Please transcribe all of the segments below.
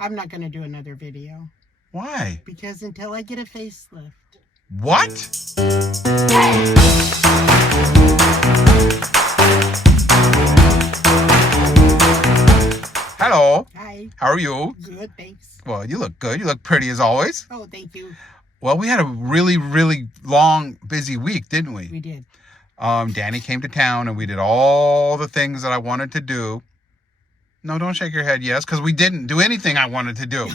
I'm not going to do another video. Why? Because until I get a facelift. What? Hello. Hi. How are you? Good, thanks. Well, you look good. You look pretty as always. Oh, thank you. Well, we had a really, really long, busy week, didn't we? We did. Danny came to town and we did all the things that I wanted to do. No, don't shake your head yes, because we didn't do anything I wanted to do.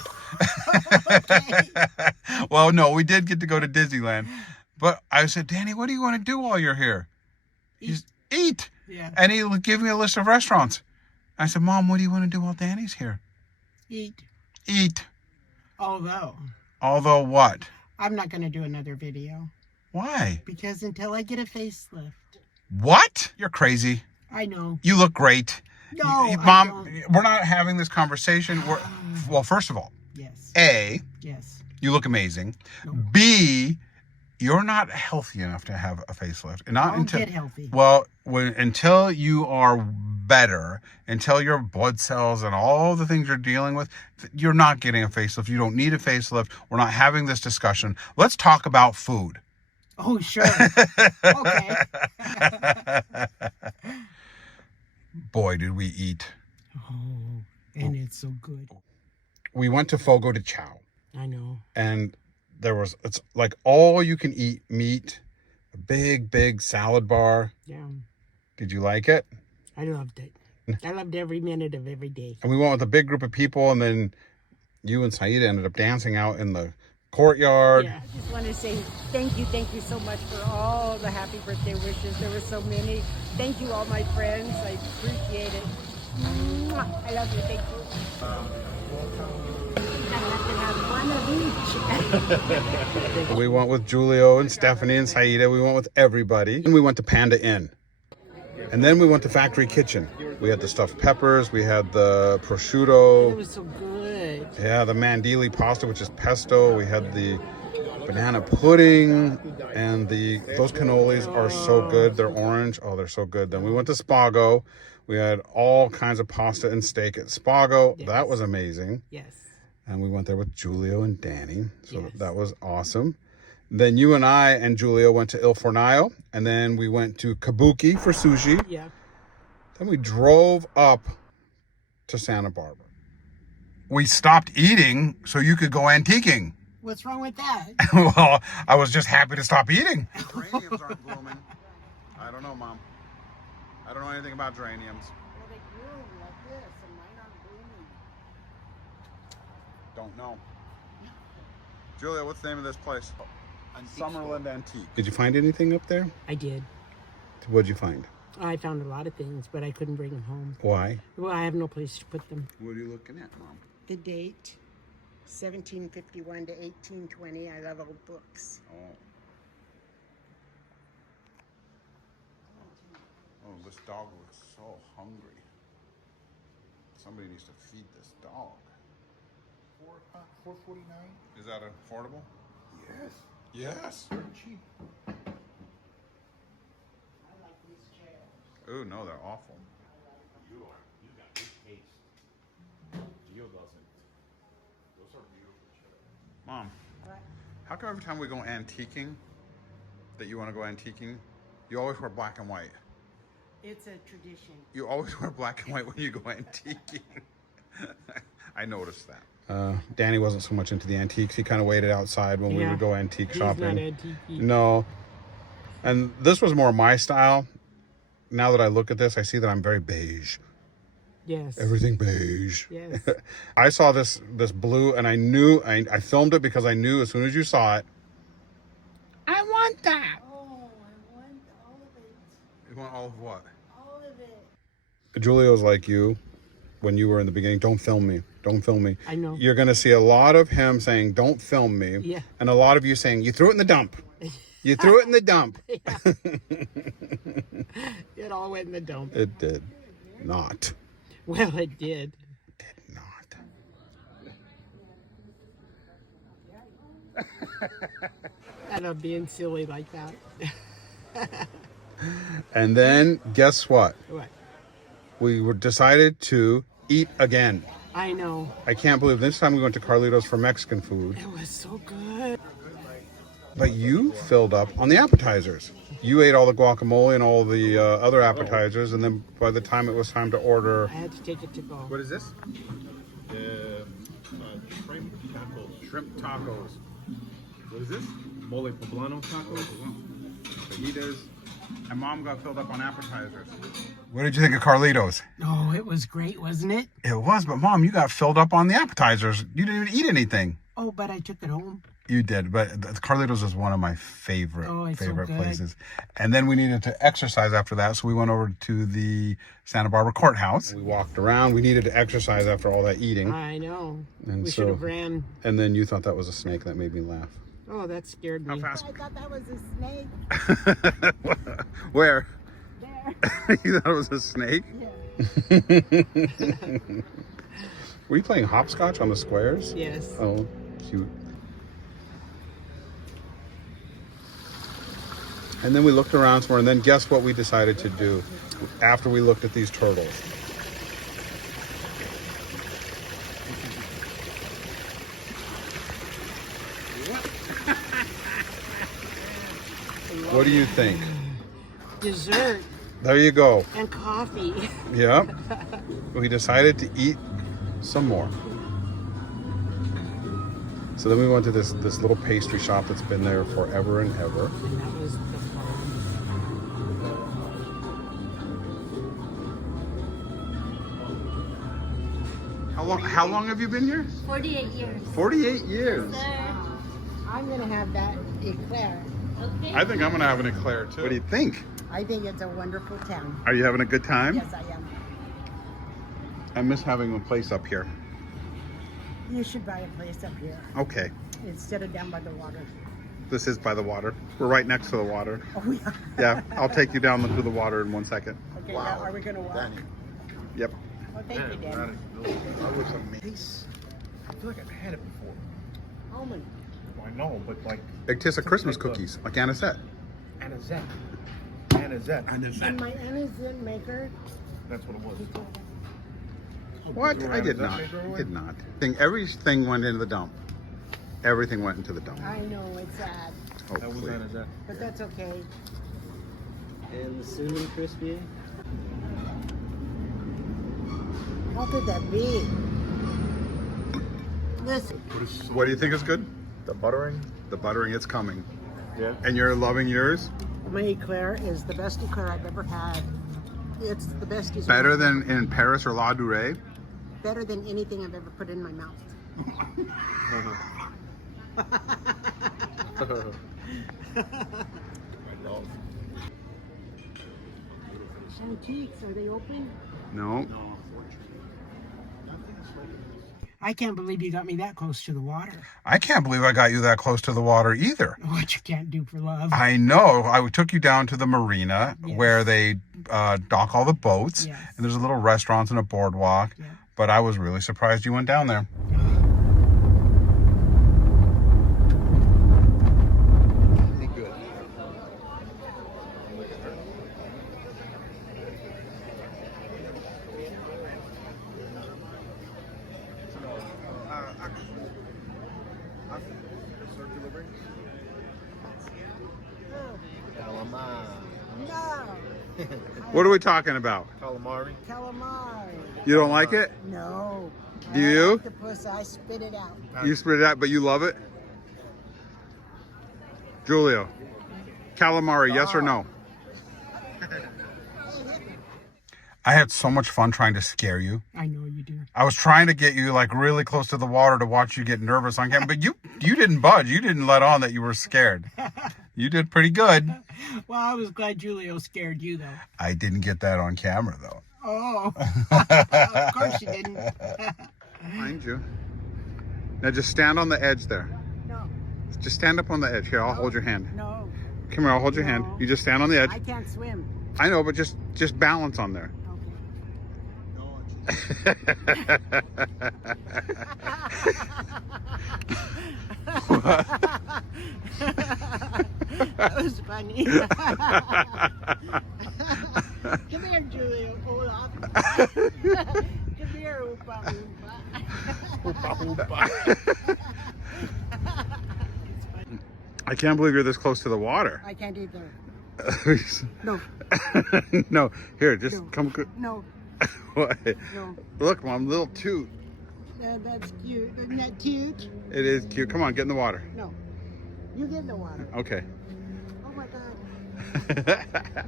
Well, no, we did get to go to Disneyland. But I said, Danny, what do you want to do while you're here? He's eat. Yeah. And he gave me a list of restaurants. I said, Mom, what do you want to do while Danny's here? Eat. Eat. Although what? I'm not going to do another video. Why? Because until I get a facelift. What? You're crazy. I know. You look great. No, Mom, we're not having this conversation. Well, first of all, yes. A, yes. You look amazing. No. B, you're not healthy enough to have a facelift. And not I'll until get healthy. Well, until you are better, until your blood cells and all the things you're dealing with, you're not getting a facelift. You don't need a facelift. We're not having this discussion. Let's talk about food. Oh, sure. Okay. Boy, did we eat. Oh, and it's so good. We went to Fogo de Chao. I know. And it's like all you can eat meat, a big salad bar. Yeah. Did you like it? I loved it. I loved every minute of every day. And we went with a big group of people, and then you and Saida ended up dancing out in the courtyard. Yeah. I just want to say thank you so much for all the happy birthday wishes. There were so many. Thank you, all my friends. I appreciate it. Mwah. I love you. Thank you. I have to have one of each. We went with Julio and Stephanie and Saida. We went with everybody. And we went to Panda Inn. And then we went to Factory Kitchen. We had the stuffed peppers. We had the prosciutto. It was so good. Yeah, the mandili pasta, which is pesto. We had the banana pudding. And those cannolis are so good. They're orange. Oh, they're so good. Then we went to Spago. We had all kinds of pasta and steak at Spago. Yes. That was amazing. Yes. And we went there with Julio and Danny. So yes. That was awesome. Then you and I and Julio went to Il Fornaio. And then we went to Kabuki for sushi. Yeah. Then we drove up to Santa Barbara. We stopped eating so you could go antiquing. What's wrong with that? Well, I was just happy to stop eating. Geraniums aren't blooming. I don't know, Mom. I don't know anything about geraniums. Well, they grew like this, and mine aren't blooming. Don't know. Julia, what's the name of this place? Summerland Antique. Did you find anything up there? I did. What'd you find? I found a lot of things, but I couldn't bring them home. Why? Well, I have no place to put them. What are you looking at, Mom? The date, 1751 to 1820. I love old books. Oh. Oh, this dog looks so hungry. Somebody needs to feed this dog. $4.49. Is that affordable? Yes. Yes. Very cheap. I like these chairs. Ooh, no, they're awful. You got good taste. Gio doesn't. Those are beautiful chairs. Mom, What? how come every time we go antiquing, that you want to go antiquing, you always wear black and white? It's a tradition. You always wear black and white when you go antiquing. I noticed that. Danny wasn't so much into the antiques. He kind of waited outside when we would go antique shopping. He's not antique. No. And this was more my style. Now that I look at this, I see that I'm very beige. Yes. Everything beige. Yes. I saw this blue, and I knew, I filmed it because I knew as soon as you saw it, I want that. Oh, I want all of it. You want all of what? All of it. Julio's like you when you were in the beginning. Don't film me. Don't film me. I know. You're going to see a lot of him saying, don't film me. Yeah. And a lot of you saying, you threw it in the dump. You threw it in the dump. It all went in the dump. It did not. Well, it did. It did not. I love being silly like that. And then, guess what? What? We decided to eat again. I know. I can't believe this time we went to Carlito's for Mexican food. It was so good. But you filled up on the appetizers. You ate all the guacamole and all the other appetizers, and then by the time it was time to order... I had to take it to go. What is this? Shrimp tacos. Shrimp tacos. What is this? Mole poblano tacos. Fajitas. And Mom got filled up on appetizers. What did you think of Carlito's? Oh, it was great, wasn't it? It was, but Mom, you got filled up on the appetizers. You didn't even eat anything. Oh, but I took it home. You did, but Carlito's is one of my favorite so good. places. And then we needed to exercise after that, so we went over to the Santa Barbara courthouse. We walked around. We needed to exercise after all that eating. I know. And we so- should have ran. And then you thought that was a snake. That made me laugh. Oh, that scared me. How fast? I thought that was a snake. Where? There. You thought it was a snake? Yeah. Were you playing hopscotch on the squares? Yes. Oh, cute. And then we looked around some more, and then guess what we decided to do after we looked at these turtles? What do you think? Dessert There you go. and coffee. Yep. We decided to eat some more. So then we went to this little pastry shop that's been there forever and ever. And that was the fun. How long have you been here? 48 years. 48 years. I'm going to have that eclair. Okay. I think I'm gonna have an eclair too. What do you think? I think it's a wonderful town. Are you having a good time? Yes, I am. I miss having a place up here. You should buy a place up here Okay. instead of down by the water. This is by the water. We're right next to the water. Oh, yeah. Yeah, I'll take you down to the water in 1 second. Okay, now are we going to walk? Yep. Oh, thank you, Dan. That was amazing. I feel like I've had it before. Almond. Well, I know, but like It tastes like Christmas cookies, like Anisette. Anisette. Anisette. And my Anisette maker. That's what it was. What? Threw I did Anisette not. maker away? Did not. Everything went into the dump. Everything went into the dump. I know, it's sad, That was Hopefully. Anisette. but that's okay. And the cinnamon crispy. How could that be? Listen, What do you think is good? The buttering. The buttering, it's coming. Yeah. And you're loving yours? my eclair is the best eclair I've ever had. It's the best dessert. Better than in Paris or La Durée? Better than anything I've ever put in my mouth. Antiques, are they open? No. I can't believe you got me that close to the water. I can't believe I got you that close to the water either. What you can't do for love. I know. I took you down to the marina Yes. where they dock all the boats. Yes. And there's a little restaurant and a boardwalk. Yeah. But I was really surprised you went down there. Good. Calamari. No. What are we talking about? Calamari. Calamari. You don't like it? No. Do you? Octopus, I spit it out. You spit it out, but you love it? Julio, calamari, yes or no? I had so much fun trying to scare you. I know you do. I was trying to get you like really close to the water to watch you get nervous on camera, but you didn't budge. You didn't let on that you were scared. You did pretty good. Well, I was glad Julio scared you, though. I didn't get that on camera though. Oh, of course you didn't. Mind you. Now just stand on the edge there. No, Just stand up on the edge. Here, I'll hold your hand. no, Come here, I'll hold your hand. No. You just stand on the edge. I can't swim. I know, but just balance on there. That was funny. Come here, Julio. Hold on. Come here, Oompa Loompa. I can't believe you're this close to the water. I can't either. No. No. Here, just No. come. No, What? no. Look, Mom, little toot. That's cute. Isn't that cute? It is cute. Come on, get in the water. No. You get in the water. Okay. Oh my God.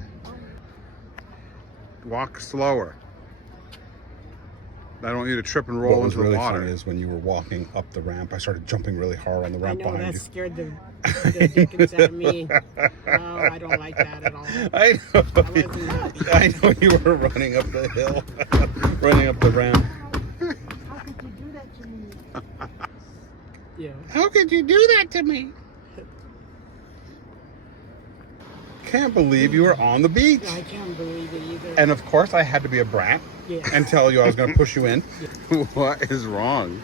Walk slower. I don't want you to trip and roll into the water. Funny is when you were walking up the ramp, I started jumping really hard on the ramp behind you. That scared the dickens out of me. Oh, I don't like that at all. I know. wasn't happy. I know you were running up the hill, running up the ramp. How could you do that to me? Yeah. How could you do that to me? Can't believe you were on the beach. I can't believe it either. And of course I had to be a brat and tell you I was going to push you in. What is wrong?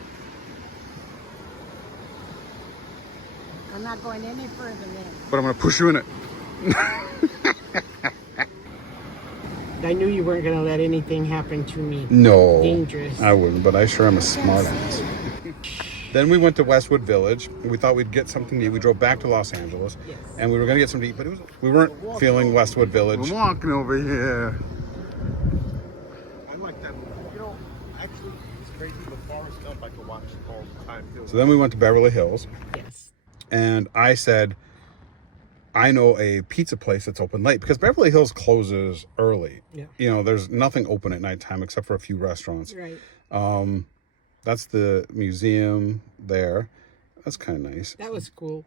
I'm not going any further then. But I'm going to push you in it. I knew you weren't going to let anything happen to me. No. Dangerous. I wouldn't, but I sure am a smart ass. Then we went to Westwood Village. We thought we'd get something to eat. We drove back to Los Angeles, and we were going to get something to eat, but we weren't feeling Westwood Village. We're walking over here. I like that. You know, actually, it's crazy. The Forrest Gump I could watch all the time too. So then we went to Beverly Hills. Yes. And I said, I know a pizza place that's open late because Beverly Hills closes early. Yeah. You know, there's nothing open at nighttime except for a few restaurants. Right. That's the museum there. That's kind of nice. That was cool.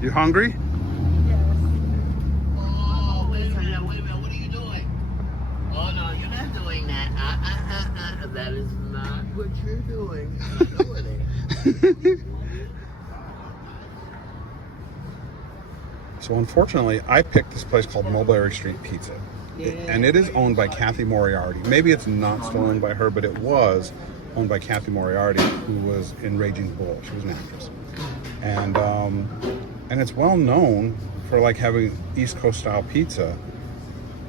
You hungry? Oh, wait a minute, what are you doing? Oh, no, you're not doing that. That is not what you're doing. You're doing it. So unfortunately, I picked this place called Mulberry Street Pizza. And it is owned by Kathy Moriarty. Maybe it's not still owned by her, but it was owned by Kathy Moriarty, who was in Raging Bull. She was an actress. And it's well known for like having East Coast style pizza.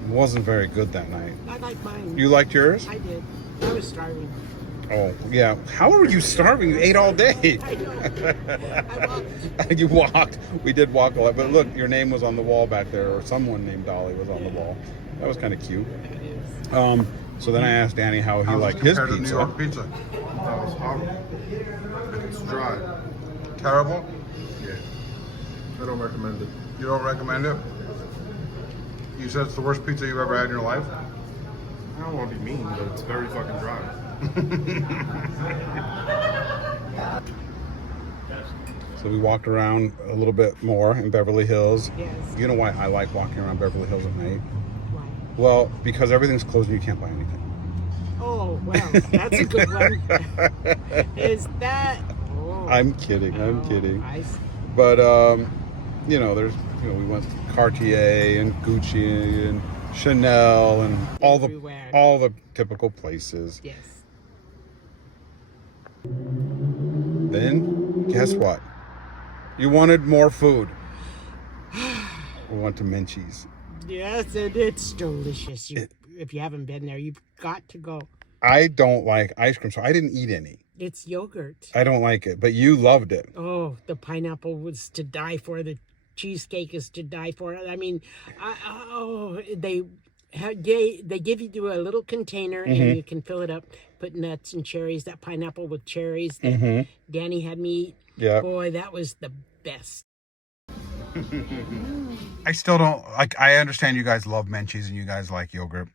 It wasn't very good that night. I like mine. You liked yours? I did. I was starving. Oh, yeah. How were you starving? You ate all day. I know. I walked. You walked. We did walk a lot. But look, your name was on the wall back there, or someone named Dolly was on the wall. That was kind of cute. It is. So then I asked Danny how he liked his pizza. New York pizza. That was horrible. It's dry. Terrible? Yeah. I don't recommend it. You don't recommend it? You said it's the worst pizza you've ever had in your life? I don't want to be mean, but it's very fucking dry. So we walked around a little bit more in Beverly Hills. Yes. You know why I like walking around Beverly Hills at night? Why? Well, because everything's closed and you can't buy anything. Oh, well, that's a good one. Is that? Oh. I'm kidding. I'm kidding. I see. But you know, we went to Cartier and Gucci and Chanel and Everywhere. all the typical places. Yes. Then guess what? You wanted more food. We went to Minchie's. Yes, and it's delicious. If you haven't been there, you've got to go. I don't like ice cream, so I didn't eat any. It's yogurt. I don't like it, but you loved it. Oh, the pineapple was to die for. The cheesecake is to die for. I mean, they give you a little container and you can fill it up, put nuts and cherries. That pineapple with cherries that Danny had me eat. Yeah. Boy, that was the best. I still don't like. I understand you guys love Menchie's and you guys like yogurt.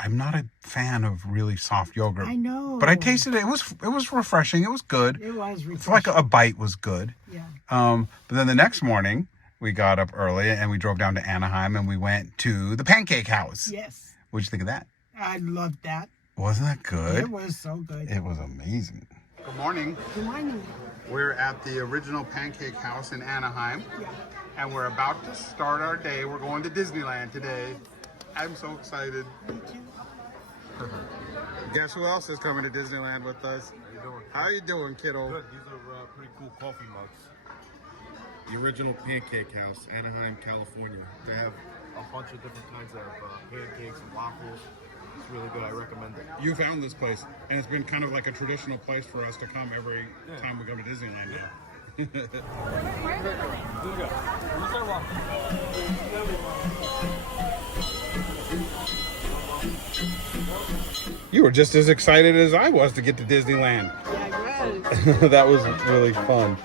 I'm not a fan of really soft yogurt. I know. But I tasted it. It was refreshing. It was good. It was refreshing. It's like a bite was good. Yeah. But then the next morning we got up early and we drove down to Anaheim and we went to the Pancake House. Yes. What'd you think of that? I loved that. Wasn't that good? It was so good. It was amazing. Good morning. Good morning. We're at the original Pancake House in Anaheim. Yeah. And we're about to start our day. We're going to Disneyland today. I'm so excited. Me too. Guess who else is coming to Disneyland with us? How you doing, kiddo? Good. These are pretty cool coffee mugs. The original Pancake House, Anaheim, California. They have a bunch of different kinds of pancakes and waffles. It's really good. I recommend it. You found this place, and it's been kind of like a traditional place for us to come every time we go to Disneyland now. You were just as excited as I was to get to Disneyland. Yeah, I was. That was really fun.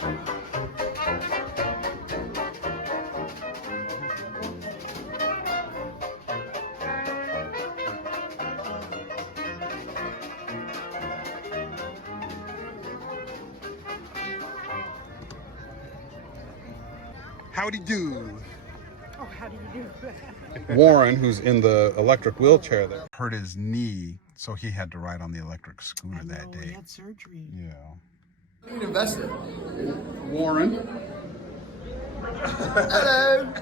Howdy do. Oh, how do you do? Warren, who's in the electric wheelchair there, hurt his knee, so he had to ride on the electric scooter that day. He had surgery. Yeah. You can invest it. Warren. Hello.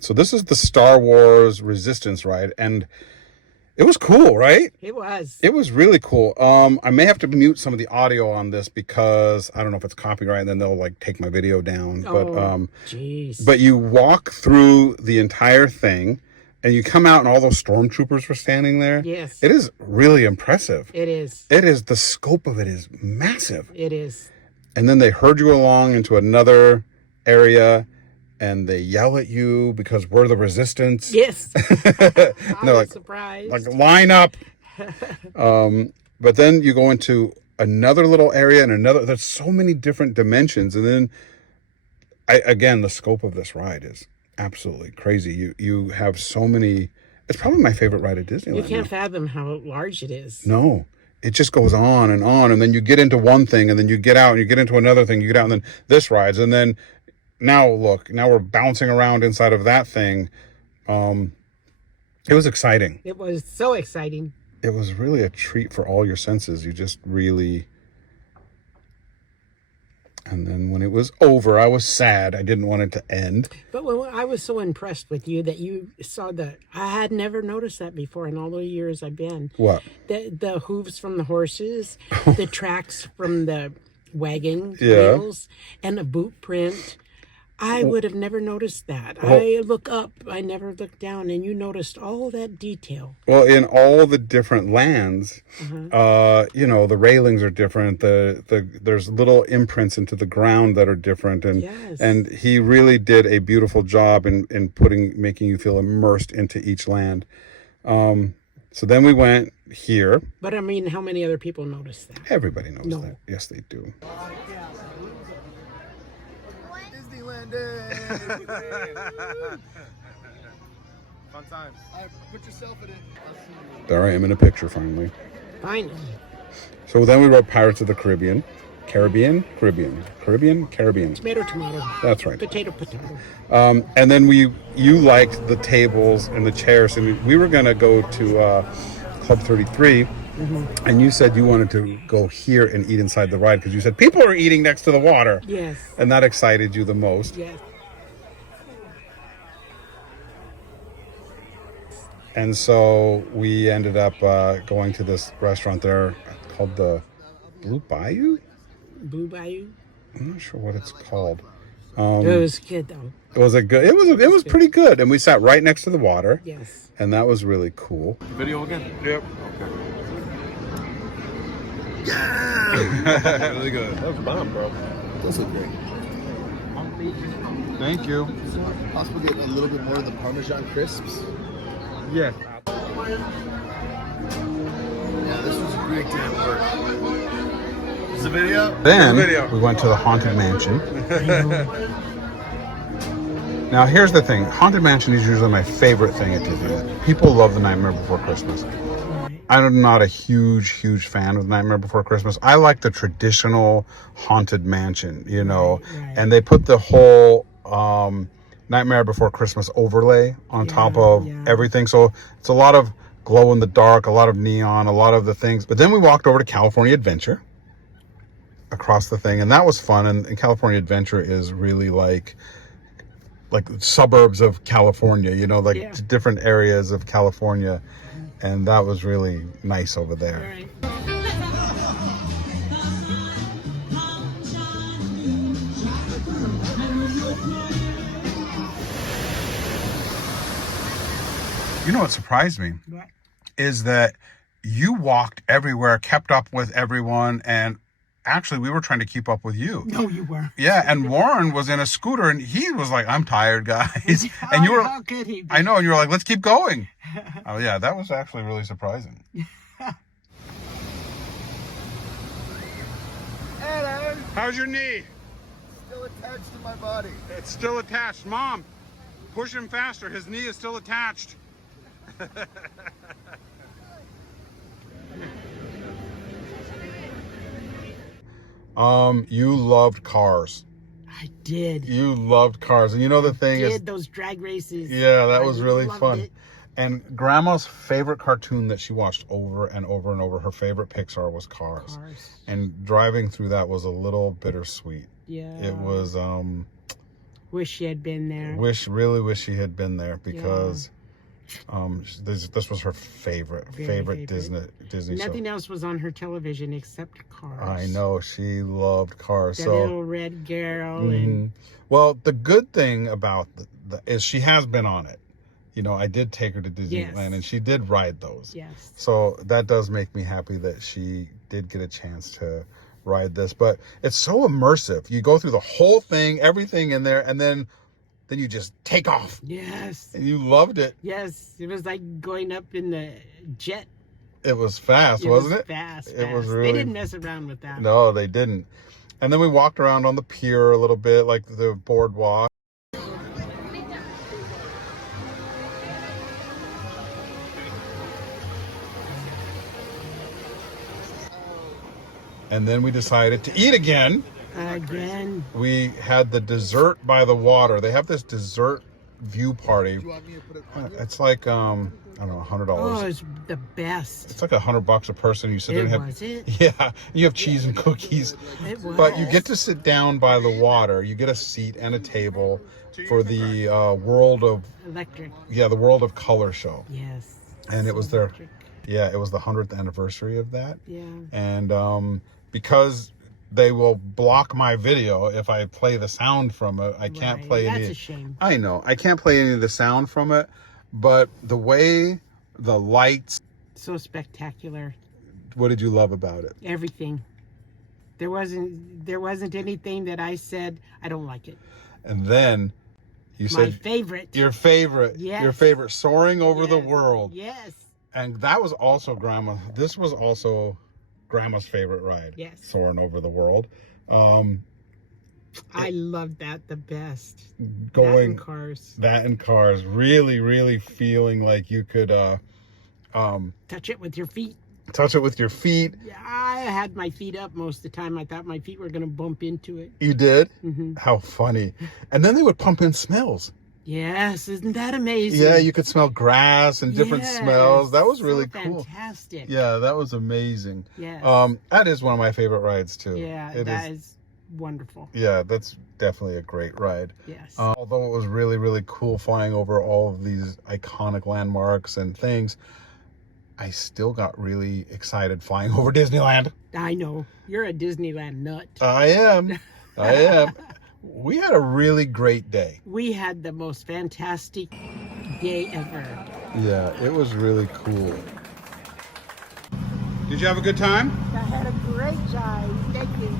So this is the Star Wars Resistance ride, and it was cool, right? It was. It was really cool. I may have to mute some of the audio on this because I don't know if it's copyright, and then they'll like take my video down. Jeez. But you walk through the entire thing, and you come out, and all those stormtroopers were standing there. Yes. It is really impressive. It is. It is. The scope of it is massive. It is. And then they herd you along into another area, and they yell at you because we're the resistance. Yes. And they're like, surprised. like, line up. But then you go into another little area and another. There's so many different dimensions. And then, again, the scope of this ride is absolutely crazy. You have so many. It's probably my favorite ride at Disneyland. You can't now. fathom how large it is. No. It just goes on, and then you get into one thing, and then you get out, and you get into another thing, you get out, and then this rides, and then now we're bouncing around inside of that thing. It was exciting. It was so exciting. It was really a treat for all your senses. You just really... And then when it was over, I was sad. I didn't want it to end. But I was so impressed with you that you saw I had never noticed that before in all the years I've been. What? The hooves from the horses, the tracks from the wagon Yeah. wheels, and the boot print. I would have never noticed that. I look up, I never look down, and you noticed all that detail. Well, in all the different lands, the railings are different. There's little imprints into the ground that are different, and Yes. and he really did a beautiful job in making you feel immersed into each land. So then we went here. But I mean, how many other people noticed that? Everybody knows No. that. Yes, they do. Disneyland Day. Fun times. Put yourself in it. There I am in a picture finally. Finally. So then we wrote Pirates of the Caribbean. Caribbean. Tomato. That's right. Potato. And then you liked the tables and the chairs, and we were gonna go to Club 33, and you said you wanted to go here and eat inside the ride because you said people are eating next to the water. Yes. And that excited you the most. Yes. And so we ended up going to this restaurant there called the Blue Bayou. Blue Bayou. I'm not sure what it's called. It was good though. It was pretty good, and we sat right next to the water. Yes. And that was really cool. Video again? Yep. Okay. Yeah! Really good. That was a bomb, bro. Those look great. Thank you. Is it possible to get a little bit more of the Parmesan crisps? Yeah. Yeah, this was a great day at work. Is the video? Then It's a video. we went to the Haunted Mansion. Now here's the thing. Haunted Mansion is usually my favorite thing at Disneyland. People love The Nightmare Before Christmas. I'm not a huge fan of Nightmare Before Christmas. I like the traditional Haunted Mansion, Right. and they put the whole Nightmare Before Christmas overlay on top of everything. So it's a lot of glow in the dark, a lot of neon, a lot of the things. But then we walked over to California Adventure across the thing, and that was fun. And California Adventure is really like suburbs of California, different areas of California. And that was really nice over there. Right. You know what surprised me? What? Is that you walked everywhere, kept up with everyone, and actually we were trying to keep up with you. No, you weren't. Yeah, and Warren was in a scooter and he was like, I'm tired, guys. And you were, How could he be? I know, and you were like, let's keep going. Oh yeah, that was actually really surprising. Hello. How's your knee? Still attached to my body. It's still attached. Mom, push him faster. His knee is still attached. You loved cars. I did. You loved cars. And you know the thing is, Those drag races. yeah, that I was really loved fun. it. And Grandma's favorite cartoon that she watched over and over and over, her favorite Pixar was Cars. And driving through that was a little bittersweet. Yeah. It was, Wish she had been there. really wish she had been there because this was her favorite Disney show. Nothing else was on her television except Cars. I know, she loved Cars. The so little red girl and well, the good thing about is she has been on it. You know, I did take her to Disneyland and she did ride those. yes. So that does make me happy that she did get a chance to ride this. But it's so immersive. You go through the whole thing, everything in there, and then you just take off. Yes. And you loved it. Yes. It was like going up in the jet. It was fast, wasn't it? Fast. It was really. They didn't mess around with that. No, they didn't. And then we walked around on the pier a little bit, like the boardwalk. And then we decided to eat again. Again. We had the dessert by the water. They have this dessert view party. It's like I don't know, $100. Oh, it's the best. It's like $100 a person. You sit there and have Was it? yeah, you have cheese and cookies. It was. But you get to sit down by the water. You get a seat and a table for the world of Electric. the World of Color show. Yes. And it was their Electric. it was the 100th anniversary of that. Yeah. And because they will block my video if I play the sound from it, I can't Right. play That's any. a shame. I know I can't play any of the sound from it, but the way the lights. So spectacular. What did you love about it? Everything. There wasn't anything that I said I don't like it. And then you My said favorite. your favorite, Yes. your favorite, soaring over the Yes. world. Yes. And that was also This was also Grandma's favorite ride. Yes. Soaring over the world. I loved that the best. Going That and Cars. really, really feeling like you could Touch it with your feet. touch it with your feet. Yeah, I had my feet up most of the time. I thought my feet were going to bump into it. You did? Mm-hmm. How funny. And then they would pump in smells. Yes, isn't that amazing? Yeah, you could smell grass and different Yes, smells. That was so really cool. Fantastic. Yeah, that was amazing. Yes. That is one of my favorite rides too. Yeah, that is wonderful. Yeah, that's definitely a great ride. Yes. Although it was really, really cool flying over all of these iconic landmarks and things, I still got really excited flying over Disneyland. I know. You're a Disneyland nut. I am. We had a really great day. We had the most fantastic day ever. Yeah, it was really cool. Did you have a good time? I had a great time. Thank you.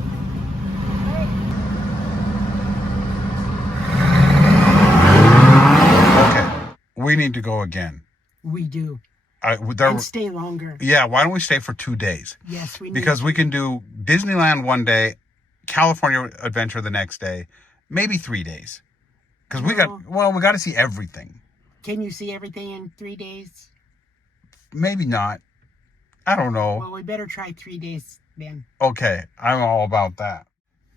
Okay, we need to go again. We do. And stay longer. Yeah, why don't we stay for 2 days? Yes, we need Because we can do Disneyland one day, California Adventure the next day, maybe 3 days. Because we got to see everything. Can you see everything in 3 days? Maybe not. I don't know. Well, we better try 3 days then. Okay, I'm all about that.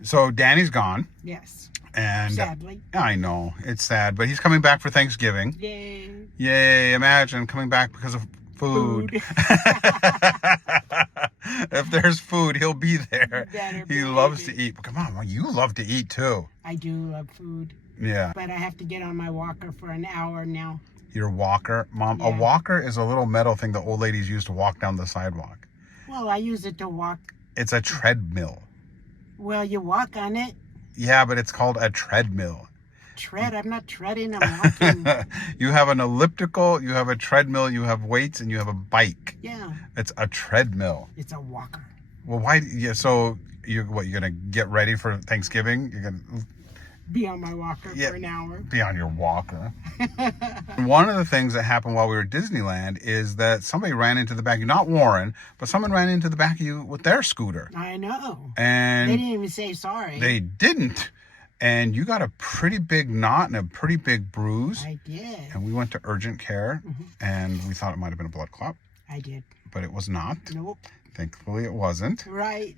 So Danny's gone. Yes. And Sadly. I know, it's sad, but he's coming back for Thanksgiving. Yay. Yay, imagine coming back because of food. If there's food, he'll be there. He loves to eat. Come on, you love to eat too. I do love food. Yeah. But I have to get on my walker for an hour now. Your walker? Mom, Yeah. A walker is a little metal thing that old ladies use to walk down the sidewalk. Well, I use it to walk. It's a treadmill. Well, you walk on it. Yeah, but it's called a treadmill. tread. I'm not treading. I'm walking. You have an elliptical, you have a treadmill, you have weights, and you have a bike. Yeah. It's a treadmill. It's a walker. Well, why? Yeah. So you're gonna get ready for Thanksgiving? You're gonna Be on my walker for an hour. be on your walker. One of the things that happened while we were at Disneyland is that somebody ran into the back of you, not Warren, but someone ran into the back of you with their scooter. I know. And They didn't even say sorry. They didn't. And you got a pretty big knot and a pretty big bruise. I did. And we went to urgent care, and we thought it might have been a blood clot, I did. but it was not. Nope. Thankfully, it wasn't. Right.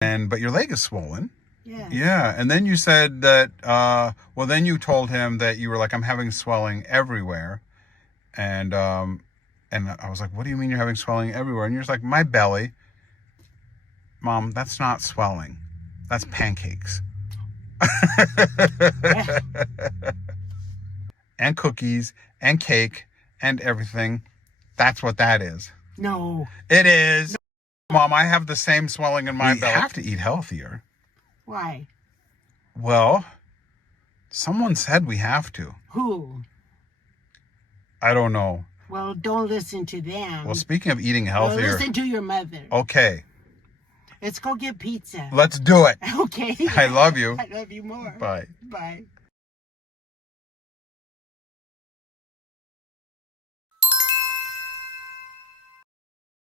But your leg is swollen. Yeah. Yeah. And then you said that, then you told him that you were like, I'm having swelling everywhere. And I was like, what do you mean you're having swelling everywhere? And you're just like, my belly. Mom, that's not swelling. That's pancakes. And cookies and cake and everything. That's what that is. No. It is. Mom, I have the same swelling in my belly. You have to eat healthier. Why? Well, someone said we have to. Who? I don't know. Well, don't listen to them. Well, speaking of eating Well, healthier. listen to your mother. Okay, Let's go get pizza. let's do it. Okay. I love you. I love you more. Bye. Bye.